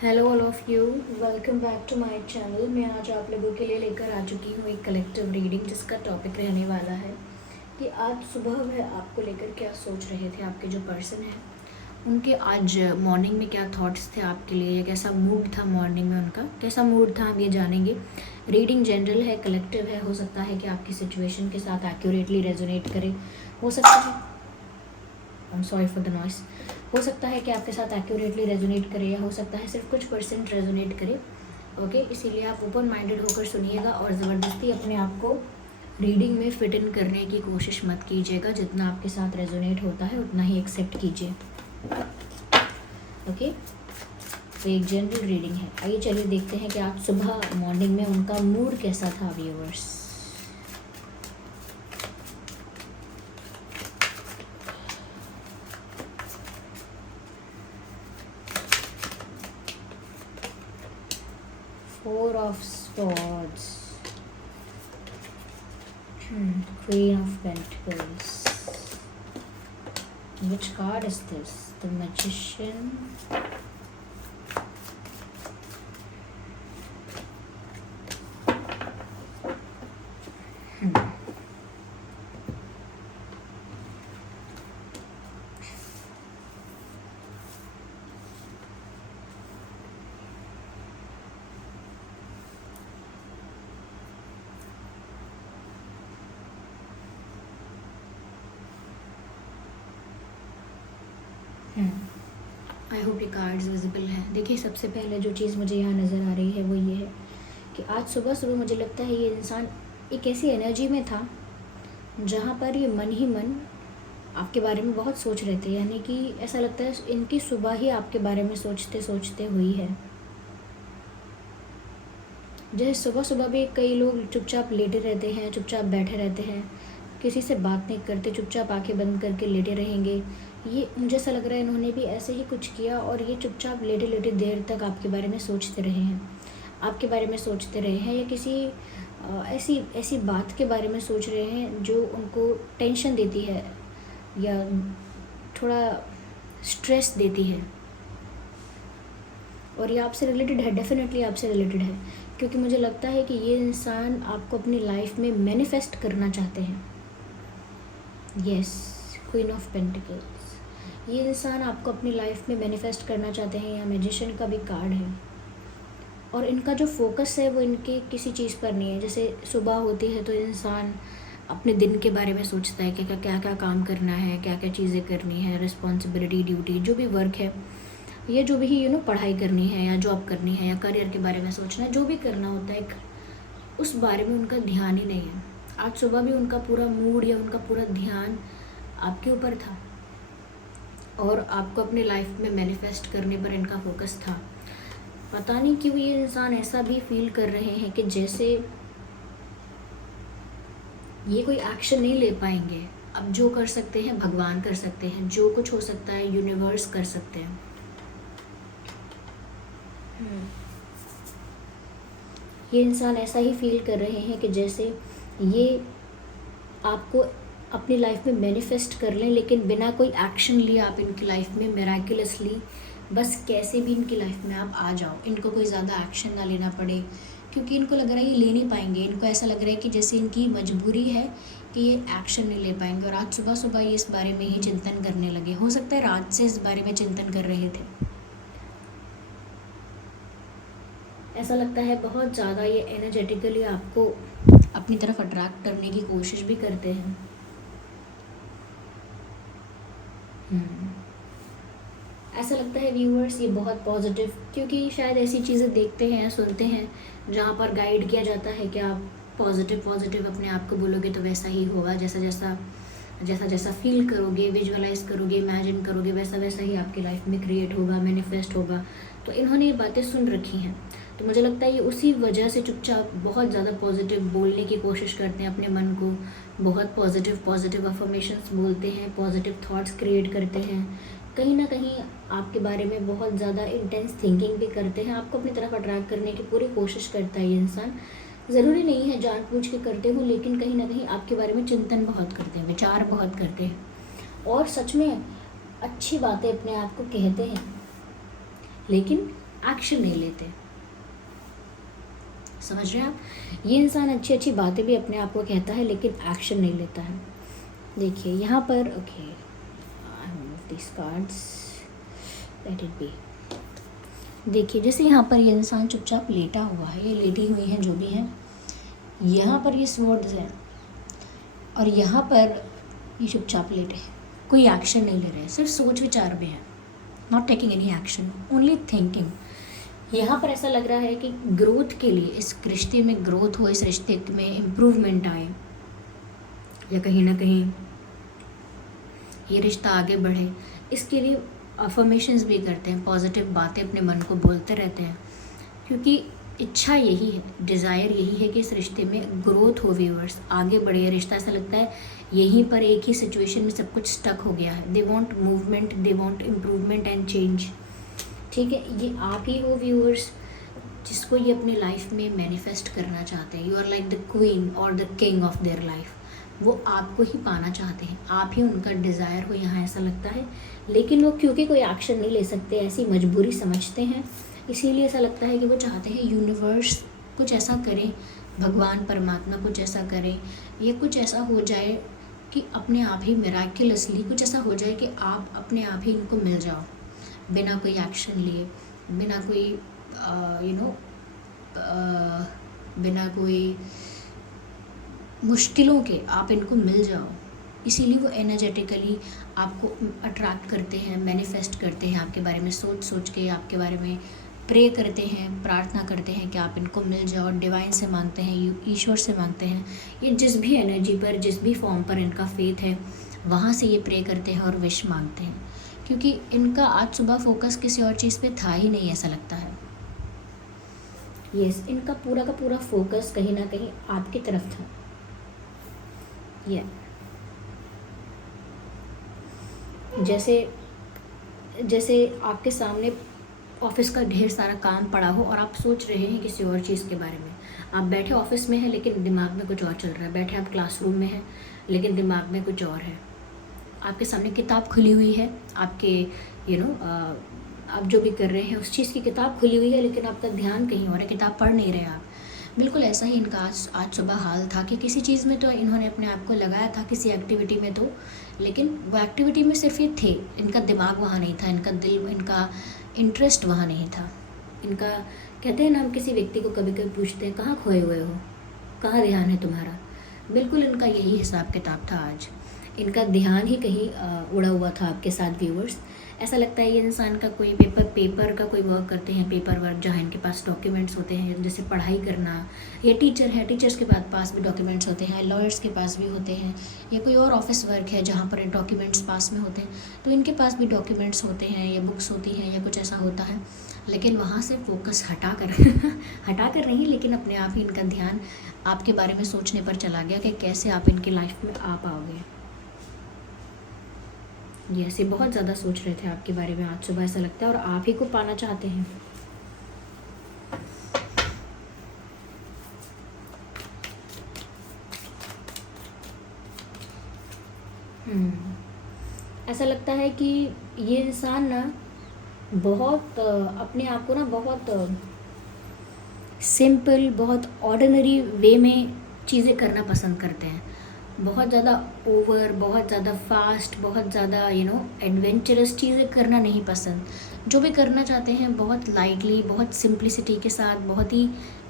Hello all of you, welcome back to my channel. मैं आज आप लोगों के लिए लेकर आ चुकी हूँ एक कलेक्टिव रीडिंग जिसका टॉपिक रहने वाला है कि आज सुबह वह आपको लेकर क्या सोच रहे थे। आपके जो पर्सन हैं उनके आज मॉर्निंग में क्या थॉट्स थे आपके लिए, या कैसा मूड था मॉर्निंग में, उनका कैसा मूड था, हम ये जानेंगे। रीडिंग जनरल है, कलेक्टिव है, हो सकता है कि आपकी सिचुएशन के साथ एक्यूरेटली रेजोनेट करे, हो सकता है I am sorry for the noise, हो सकता है कि आपके साथ एक्यूरेटली रेजोनेट करे, या हो सकता है सिर्फ कुछ परसेंट रेजोनेट करे। ओके, इसीलिए आप ओपन माइंडेड होकर सुनिएगा और ज़बरदस्ती अपने आप को रीडिंग में फिट इन करने की कोशिश मत कीजिएगा। जितना आपके साथ रेजोनेट होता है उतना ही एक्सेप्ट कीजिए। ओके, तो एक जनरल रीडिंग है। आइए चलिए देखते हैं कि आज सुबह मॉर्निंग में उनका मूड कैसा था viewers. Four of Swords, Queen of Pentacles. Which card is this? The Magician. I hope ये कार्ड्स विजिबल हैं। देखिए, सबसे पहले जो चीज़ मुझे यहाँ नज़र आ रही है वो ये है कि आज सुबह सुबह मुझे लगता है ये इंसान एक ऐसी एनर्जी में था जहाँ पर ये मन ही मन आपके बारे में बहुत सोच रहे थे। यानी कि ऐसा लगता है इनकी सुबह ही आपके बारे में सोचते सोचते हुई है। जैसे सुबह सुबह भी कई लोग चुपचाप लेटे रहते हैं, चुपचाप बैठे रहते हैं, किसी से बात नहीं करते, चुपचाप आंखें बंद करके लेटे रहेंगे। ये मुझे ऐसा लग रहा है इन्होंने भी ऐसे ही कुछ किया और ये चुपचाप लेटे लेटे देर तक आपके बारे में सोचते रहे हैं, आपके बारे में सोचते रहे हैं, या किसी ऐसी ऐसी बात के बारे में सोच रहे हैं जो उनको टेंशन देती है या थोड़ा स्ट्रेस देती है। और ये आपसे रिलेटेड है, डेफिनेटली आपसे रिलेटेड है, क्योंकि मुझे लगता है कि ये इंसान आपको अपनी लाइफ में मैनिफेस्ट करना चाहते हैं। यस, क्वीन ऑफ पेंटिकल्स, ये इंसान आपको अपनी लाइफ में मैनिफेस्ट करना चाहते हैं। या मैजिशियन का भी कार्ड है और इनका जो फोकस है वो इनके किसी चीज़ पर नहीं है। जैसे सुबह होती है तो इंसान अपने दिन के बारे में सोचता है कि क्या क्या काम करना है, क्या क्या चीज़ें करनी है, रिस्पॉन्सिबिलिटी, ड्यूटी, जो भी वर्क है, ये जो भी पढ़ाई करनी है या जॉब करनी है या करियर के बारे में सोचना है, जो भी करना होता है उस बारे में उनका ध्यान ही नहीं है। आज सुबह भी उनका पूरा मूड या उनका पूरा ध्यान आपके ऊपर था और आपको अपने लाइफ में मैनिफेस्ट करने पर इनका फोकस था। पता नहीं क्यों ये इंसान ऐसा भी फील कर रहे हैं कि जैसे ये कोई एक्शन नहीं ले पाएंगे। अब जो कर सकते हैं भगवान कर सकते हैं, जो कुछ हो सकता है यूनिवर्स कर सकते हैं। ये इंसान ऐसा ही फील कर रहे हैं कि जैसे ये आपको अपनी लाइफ में मैनिफेस्ट कर लें, लेकिन बिना कोई एक्शन लिए आप इनकी लाइफ में मिराकुलसली बस कैसे भी इनकी लाइफ में आप आ जाओ, इनको कोई ज़्यादा एक्शन ना लेना पड़े, क्योंकि इनको लग रहा है ये ले नहीं पाएंगे। इनको ऐसा लग रहा है कि जैसे इनकी मजबूरी है कि ये एक्शन नहीं ले पाएंगे। और आज सुबह सुबह ये इस बारे में ही चिंतन करने लगे। हो सकता है रात से इस बारे में चिंतन कर रहे थे। ऐसा लगता है बहुत ज़्यादा ये एनर्जेटिकली आपको अपनी तरफ अट्रैक्ट करने की कोशिश भी करते हैं। ऐसा लगता है व्यूअर्स ये बहुत पॉजिटिव, क्योंकि शायद ऐसी चीज़ें देखते हैं, सुनते हैं जहाँ पर गाइड किया जाता है कि आप पॉजिटिव पॉजिटिव अपने आप को बोलोगे तो वैसा ही होगा, जैसा जैसा जैसा जैसा फील करोगे, विजुअलाइज करोगे, इमेजिन करोगे, वैसा वैसा ही आपकी लाइफ में क्रिएट होगा, मैनिफेस्ट होगा। तो इन्होंने ये बातें सुन रखी हैं, तो मुझे लगता है ये उसी वजह से चुपचाप बहुत ज़्यादा पॉजिटिव बोलने की कोशिश करते हैं अपने मन को, बहुत पॉजिटिव पॉजिटिव अफर्मेशंस बोलते हैं, पॉजिटिव थॉट्स क्रिएट करते हैं, कहीं ना कहीं आपके बारे में बहुत ज़्यादा इंटेंस थिंकिंग भी करते हैं, आपको अपनी तरफ अट्रैक्ट करने की पूरी कोशिश करता है ये इंसान। ज़रूरी नहीं है जानबूझ के करते हो, लेकिन कहीं ना कहीं आपके बारे में चिंतन बहुत करते हैं, विचार बहुत करते हैं और सच में अच्छी बातें अपने आप को कहते हैं, लेकिन एक्शन नहीं लेते। समझ रहे हैं आप? ये इंसान अच्छी अच्छी बातें भी अपने आप को कहता है लेकिन एक्शन नहीं लेता है। देखिए यहाँ पर, okay I move this cards, let it be. देखिए जैसे यहाँ पर ये इंसान चुपचाप लेटा हुआ है, ये लेटी हुई हैं जो भी हैं, यहाँ पर ये स्वर्ड्स हैं और यहाँ पर ये चुपचाप लेटे हैं, कोई एक्शन नहीं ले रहे हैं, सिर्फ सोच विचार में है, not taking any action, only thinking. यहाँ पर ऐसा लग रहा है कि ग्रोथ के लिए, इस रिश्ते में ग्रोथ हो, इस रिश्ते में इम्प्रूवमेंट आए, या कहीं ना कहीं ये रिश्ता आगे बढ़े, इसके लिए अफर्मेशंस भी करते हैं, पॉजिटिव बातें अपने मन को बोलते रहते हैं, क्योंकि इच्छा यही है, डिज़ायर यही है कि इस रिश्ते में ग्रोथ हो, व्यूअर्स आगे बढ़े। रिश्ता ऐसा लगता है यहीं पर एक ही सिचुएशन में सब कुछ स्टक हो गया है। They want movement, they want improvement and change. ठीक है, ये आप ही हो व्यूअर्स जिसको ये अपनी लाइफ में मैनिफेस्ट करना चाहते हैं। You are like the queen और the king of their life. वो आपको ही पाना चाहते हैं, आप ही उनका डिज़ायर हो यहाँ, ऐसा लगता है। लेकिन वो क्योंकि कोई एक्शन नहीं ले सकते, ऐसी मजबूरी समझते हैं, इसीलिए ऐसा लगता है कि वो चाहते हैं यूनिवर्स कुछ ऐसा करे, भगवान परमात्मा कुछ ऐसा करे, या कुछ ऐसा हो जाए कि अपने आप ही मिराक्युलसली कुछ ऐसा हो जाए कि आप अपने आप ही इनको मिल जाओ, बिना कोई एक्शन लिए, बिना कोई बिना कोई मुश्किलों के आप इनको मिल जाओ। इसीलिए वो एनर्जेटिकली आपको अट्रैक्ट करते हैं, मैनिफेस्ट करते हैं, आपके बारे में सोच सोच के आपके बारे में प्रे करते हैं, प्रार्थना करते हैं कि आप इनको मिल जाओ, डिवाइन से मांगते हैं, ईश्वर से मांगते हैं। ये जिस भी एनर्जी पर, जिस भी फॉर्म पर इनका फेथ है, वहाँ से ये प्रे करते हैं और विश मांगते हैं, क्योंकि इनका आज सुबह फोकस किसी और चीज़ पे था ही नहीं, ऐसा लगता है। यस, इनका पूरा का पूरा फोकस कहीं ना कहीं आपकी तरफ था। ये जैसे आपके सामने ऑफिस का ढेर सारा काम पड़ा हो और आप सोच रहे हैं किसी और चीज़ के बारे में। आप बैठे ऑफिस में हैं लेकिन दिमाग में कुछ और चल रहा है, बैठे आप क्लासरूम में हैं लेकिन दिमाग में कुछ और है। आपके सामने किताब खुली हुई है, आपके आप जो भी कर रहे हैं उस चीज़ की किताब खुली हुई है, लेकिन आपका ध्यान कहीं और है, किताब पढ़ नहीं रहे आप। बिल्कुल ऐसा ही इनका आज सुबह हाल था कि किसी चीज़ में तो इन्होंने अपने आप को लगाया था, किसी एक्टिविटी में तो, लेकिन वो एक्टिविटी में सिर्फ ये थे, इनका दिमाग वहाँ नहीं था, इनका दिल, इनका इंटरेस्ट वहाँ नहीं था। इनका, कहते हैं ना, हम किसी व्यक्ति को कभी कभी पूछते हैं कहाँ खोए हुए हो, कहाँ ध्यान है तुम्हारा, बिल्कुल इनका यही हिसाब किताब था। आज इनका ध्यान ही कहीं उड़ा हुआ था आपके साथ व्यूअर्स। ऐसा लगता है ये इंसान का कोई पेपर का कोई वर्क करते हैं, पेपर वर्क जहाँ इनके पास डॉक्यूमेंट्स होते हैं, जैसे पढ़ाई करना, या टीचर है, टीचर्स के पास भी डॉक्यूमेंट्स होते हैं, लॉयर्स के पास भी होते हैं, या कोई और ऑफिस वर्क है जहाँ पर डॉक्यूमेंट्स पास में होते हैं, तो इनके पास भी डॉक्यूमेंट्स होते हैं या बुक्स होती हैं या कुछ ऐसा होता है। लेकिन वहाँ से फोकस हटा कर नहीं, लेकिन अपने आप ही इनका ध्यान आपके बारे में सोचने पर चला गया कि कैसे आप इनकी लाइफ में आ पाओगे। ये ऐसे बहुत ज़्यादा सोच रहे थे आपके बारे में आज सुबह, ऐसा लगता है, और आप ही को पाना चाहते हैं। ऐसा लगता है कि ये इंसान ना बहुत अपने आप को ना बहुत सिंपल, बहुत ऑर्डिनरी वे में चीज़ें करना पसंद करते हैं। बहुत ज़्यादा ओवर, बहुत ज़्यादा फास्ट, बहुत ज़्यादा एडवेंचरस चीज़ें करना नहीं पसंद। जो भी करना चाहते हैं बहुत लाइटली, बहुत सिंप्लिसिटी के साथ, बहुत ही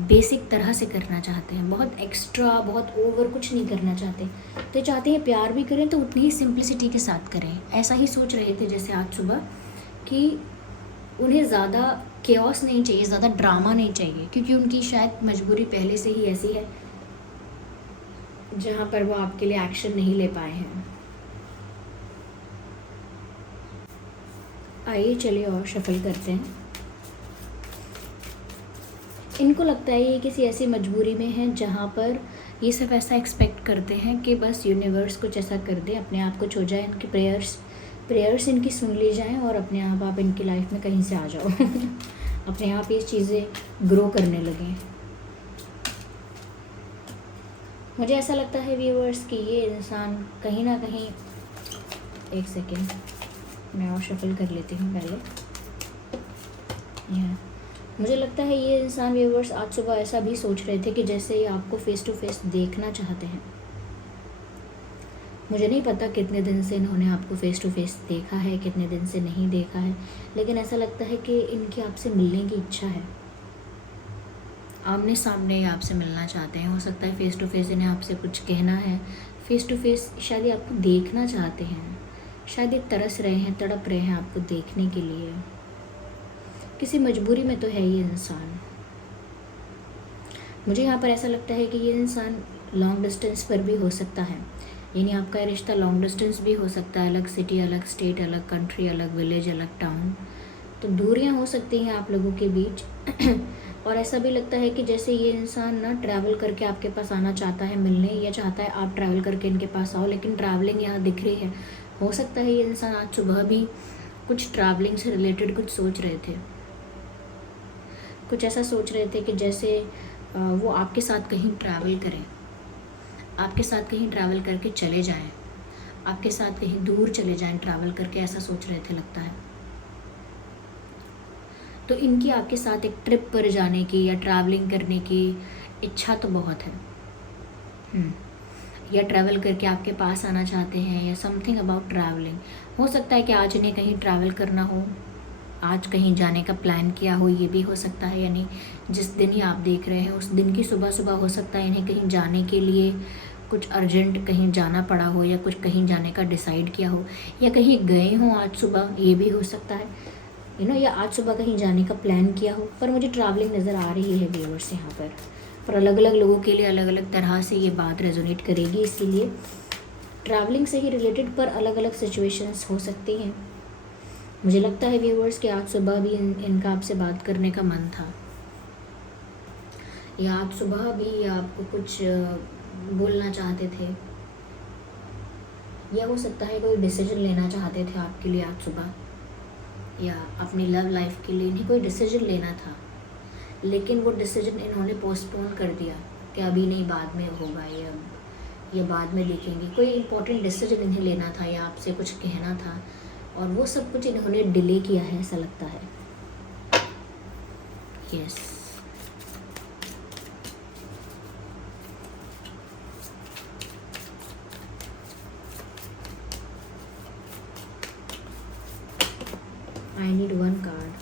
बेसिक तरह से करना चाहते हैं। बहुत एक्स्ट्रा, बहुत ओवर कुछ नहीं करना चाहते। तो चाहते हैं प्यार भी करें तो उतनी ही सिंप्लिसिटी के साथ करें। ऐसा ही सोच रहे थे जैसे आज सुबह, कि उन्हें ज़्यादा केओस नहीं चाहिए, ज़्यादा ड्रामा नहीं चाहिए, क्योंकि उनकी शायद मजबूरी पहले से ही ऐसी है जहाँ पर वो आपके लिए एक्शन नहीं ले पाए हैं। आइए चलिए और शफल करते हैं। इनको लगता है ये किसी ऐसी मजबूरी में है जहाँ पर ये सब ऐसा एक्सपेक्ट करते हैं कि बस यूनिवर्स कुछ ऐसा कर दे, अपने आप कुछ हो जाए, इनकी प्रेयर्स इनकी सुन ली जाएं और अपने आप इनकी लाइफ में कहीं से आ जाओ अपने आप ये चीज़ें ग्रो करने लगें। मुझे ऐसा लगता है व्यूअर्स कि ये इंसान कहीं ना कहीं, एक सेकेंड मैं और शफल कर लेती हूँ पहले। मुझे लगता है ये इंसान व्यूअर्स आज सुबह ऐसा भी सोच रहे थे कि जैसे ये आपको फेस टू फेस देखना चाहते हैं। मुझे नहीं पता कितने दिन से इन्होंने आपको फेस टू फेस देखा है, कितने दिन से नहीं देखा है, लेकिन ऐसा लगता है कि इनकी आपसे मिलने की इच्छा है। आमने सामने ये आपसे मिलना चाहते हैं। हो सकता है फेस टू फेस इन्हें आपसे कुछ कहना है, फेस टू फेस शायद ये आपको देखना चाहते हैं, शायद ये तरस रहे हैं, तड़प रहे हैं आपको देखने के लिए। किसी मजबूरी में तो है ये इंसान। मुझे यहाँ पर ऐसा लगता है कि ये इंसान लॉन्ग डिस्टेंस पर भी हो सकता है, यानी आपका ये रिश्ता लॉन्ग डिस्टेंस भी हो सकता है, अलग सिटी, अलग स्टेट, अलग कंट्री, अलग विलेज, अलग टाउन। तो दूरियाँ हो सकती हैं आप लोगों के बीच। और ऐसा भी लगता है कि जैसे ये इंसान ना ट्रैवल करके आपके पास आना चाहता है मिलने, या चाहता है आप ट्रैवल करके इनके पास आओ, लेकिन ट्रैवलिंग यहाँ दिख रही है। हो सकता है ये इंसान आज सुबह भी कुछ ट्रैवलिंग से रिलेटेड कुछ सोच रहे थे, कुछ ऐसा सोच रहे थे कि जैसे वो आपके साथ कहीं ट्रैवल करें, आपके साथ कहीं ट्रैवल करके चले जाएं, आपके साथ कहीं दूर चले जाएं ट्रैवल करके, ऐसा सोच रहे थे लगता है। तो इनकी आपके साथ एक ट्रिप पर जाने की या ट्रैवलिंग करने की इच्छा तो बहुत है। या ट्रैवल करके आपके पास आना चाहते हैं, या समथिंग अबाउट ट्रैवलिंग। हो सकता है कि आज इन्हें कहीं ट्रैवल करना हो, आज कहीं जाने का प्लान किया हो, ये भी हो सकता है। यानी जिस दिन ही आप देख रहे हैं उस दिन की सुबह सुबह हो सकता है इन्हें कहीं जाने के लिए कुछ अर्जेंट कहीं जाना पड़ा हो, या कुछ कहीं जाने का डिसाइड किया हो, या कहीं गए हों आज सुबह, ये भी हो सकता है या आज सुबह कहीं जाने का प्लान किया हो। पर मुझे ट्रैवलिंग नज़र आ रही है व्यूअर्स यहाँ पर अलग अलग लोगों के लिए अलग अलग तरह से ये बात रेजोनेट करेगी, इसीलिए ट्रैवलिंग से ही रिलेटेड पर अलग अलग सिचुएशंस हो सकती हैं। मुझे लगता है व्यूअर्स कि आज सुबह भी इनका आपसे बात करने का मन था, या आज सुबह भी आपको कुछ बोलना चाहते थे, या हो सकता है कोई डिसीजन लेना चाहते थे आपके लिए आज सुबह, या अपनी लव लाइफ के लिए इन्हें कोई डिसीजन लेना था, लेकिन वो डिसीजन इन्होंने पोस्टपोन कर दिया कि अभी नहीं, बाद में होगा, या बाद में देखेंगे। कोई इम्पोर्टेंट डिसीजन इन्हें लेना था या आपसे कुछ कहना था, और वो सब कुछ इन्होंने डिले किया है, ऐसा लगता है। Yes, I need one card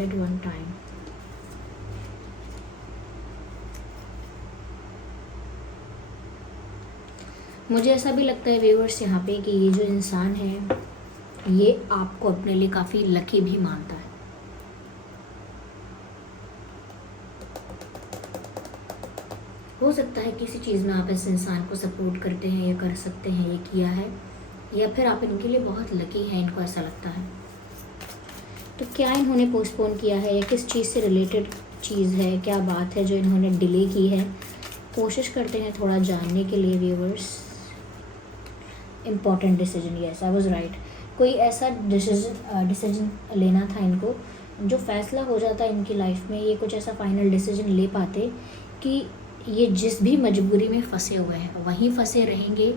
at one time. मुझे ऐसा भी लगता है व्यूअर्स यहाँ पे कि ये जो इंसान है ये आपको अपने लिए काफ़ी लकी भी मानता है। हो सकता है किसी चीज़ में आप इस इंसान को सपोर्ट करते हैं, या कर सकते हैं, ये किया है, या फिर आप इनके लिए बहुत लकी हैं, इनको ऐसा लगता है। तो क्या इन्होंने पोस्टपोन किया है, या किस चीज़ से रिलेटेड चीज़ है, क्या बात है जो इन्होंने डिले की है। कोशिश करते हैं थोड़ा जानने के लिए viewers. Important decision, yes I was right. कोई ऐसा डिसीजन लेना था इनको जो फ़ैसला हो जाता इनकी लाइफ में, ये कुछ ऐसा फाइनल डिसीजन ले पाते कि ये जिस भी मजबूरी में फंसे हुए हैं वहीं फंसे रहेंगे,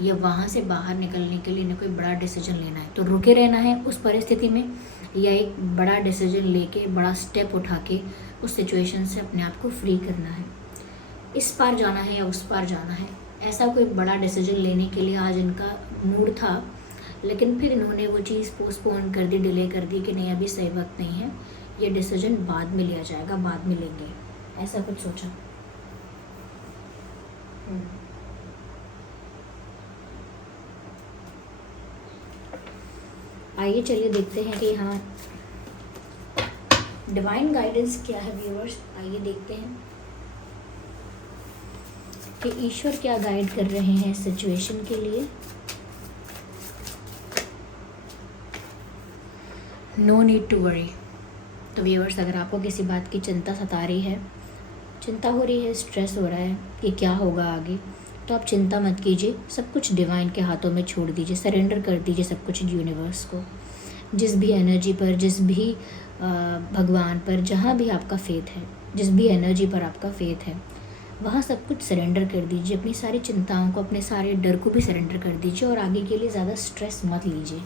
या वहाँ से बाहर निकलने के लिए इन्हें कोई बड़ा डिसीजन लेना है तो रुके रहना है उस परिस्थिति में, या एक बड़ा डिसीजन लेके, बड़ा स्टेप उठा के उस सिचुएशन से अपने आप को फ्री करना है। इस पार जाना है या उस पार जाना है, ऐसा कोई बड़ा डिसीजन लेने के लिए आज इनका मूड था, लेकिन फिर इन्होंने वो चीज़ पोस्टपोन कर दी, डिले कर दी कि नहीं अभी सही वक्त नहीं है, ये डिसीजन बाद में लिया जाएगा, बाद में लेंगे, ऐसा कुछ सोचा। आइए चलिए देखते हैं कि यहाँ डिवाइन गाइडेंस क्या है व्यूअर्स। आइए देखते हैं कि ईश्वर क्या गाइड कर रहे हैं इस सिचुएशन के लिए। No need to worry. तो व्यूअर्स, अगर आपको किसी बात की चिंता सता रही है, चिंता हो रही है, स्ट्रेस हो रहा है कि क्या होगा आगे, तो आप चिंता मत कीजिए, सब कुछ डिवाइन के हाथों में छोड़ दीजिए, सरेंडर कर दीजिए सब कुछ यूनिवर्स को। जिस भी एनर्जी पर, जिस भी भगवान पर, जहाँ भी आपका फेथ है, जिस भी एनर्जी पर आपका फेथ है, वहाँ सब कुछ सरेंडर कर दीजिए। अपनी सारी चिंताओं को, अपने सारे डर को भी सरेंडर कर दीजिए, और आगे के लिए ज़्यादा स्ट्रेस मत लीजिए,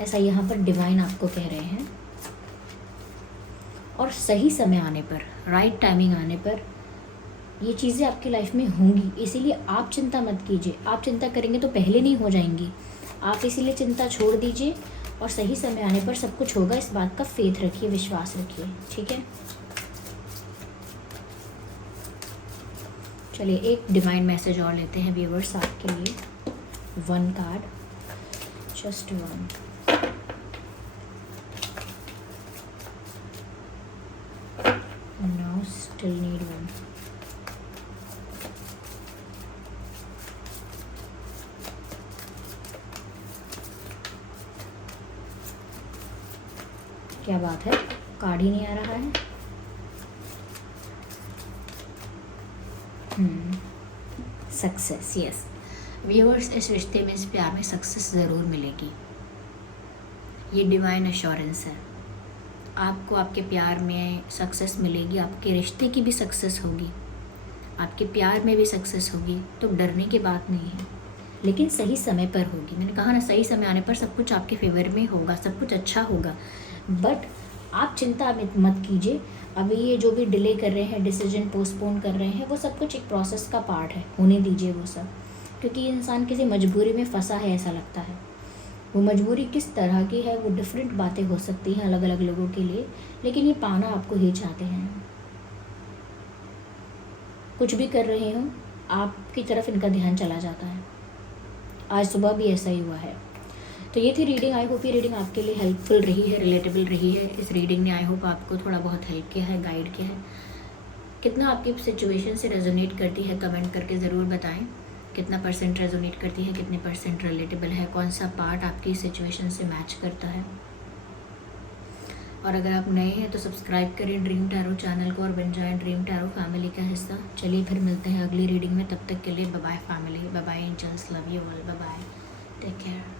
ऐसा यहाँ पर डिवाइन आपको कह रहे हैं। और सही समय आने पर, राइट टाइमिंग आने पर ये चीज़ें आपकी लाइफ में होंगी। इसीलिए आप चिंता मत कीजिए। आप चिंता करेंगे तो पहले नहीं हो जाएंगी। आप इसीलिए चिंता छोड़ दीजिए और सही समय आने पर सब कुछ होगा। इस बात का फेथ रखिए, विश्वास रखिए, ठीक है। चलिए एक डिवाइन मैसेज और लेते हैं व्यूअर्स आपके लिए। 1 card, just 1। Now still need 1। क्या बात है, कार्ड ही नहीं आ रहा है। सक्सेस, यस व्यूअर्स, इस रिश्ते में, इस प्यार में सक्सेस ज़रूर मिलेगी। ये डिवाइन एश्योरेंस है। आपको आपके प्यार में सक्सेस मिलेगी, आपके रिश्ते की भी सक्सेस होगी, आपके प्यार में भी सक्सेस होगी। तो डरने की बात नहीं है, लेकिन सही समय पर होगी। मैंने कहा ना, सही समय आने पर सब कुछ आपके फेवर में होगा, सब कुछ अच्छा होगा। बट आप चिंता मत कीजिए। अभी ये जो भी डिले कर रहे हैं, डिसीजन पोस्टपोन कर रहे हैं, वो सब कुछ एक प्रोसेस का पार्ट है, होने दीजिए वो सब। क्योंकि ये इंसान किसी मजबूरी में फंसा है, ऐसा लगता है। वो मजबूरी किस तरह की है, वो डिफरेंट बातें हो सकती हैं अलग अलग लोगों के लिए, लेकिन ये पाना आपको ही चाहते हैं। कुछ भी कर रहे हो, आपकी तरफ इनका ध्यान चला जाता है। आज सुबह भी ऐसा ही हुआ है। तो ये थी रीडिंग। आई होप ये रीडिंग आपके लिए हेल्पफुल रही है, रिलेटेबल रही है। इस रीडिंग ने आई होप आपको थोड़ा बहुत हेल्प किया है, गाइड किया है। कितना आपकी सिचुएशन से रेजोनेट करती है कमेंट करके ज़रूर बताएं। कितना % रेजोनेट करती है, कितने % रिलेटेबल है, कौन सा पार्ट आपकी सिचुएशन से मैच करता है। और अगर आप नए हैं तो सब्सक्राइब करें ड्रीम टैरो चैनल को और बन जाएं ड्रीम टैरो फैमिली का हिस्सा। चलिए फिर मिलते हैं अगली रीडिंग में। तब तक के लिए bye bye family, bye bye angels, love you all, bye bye, take care.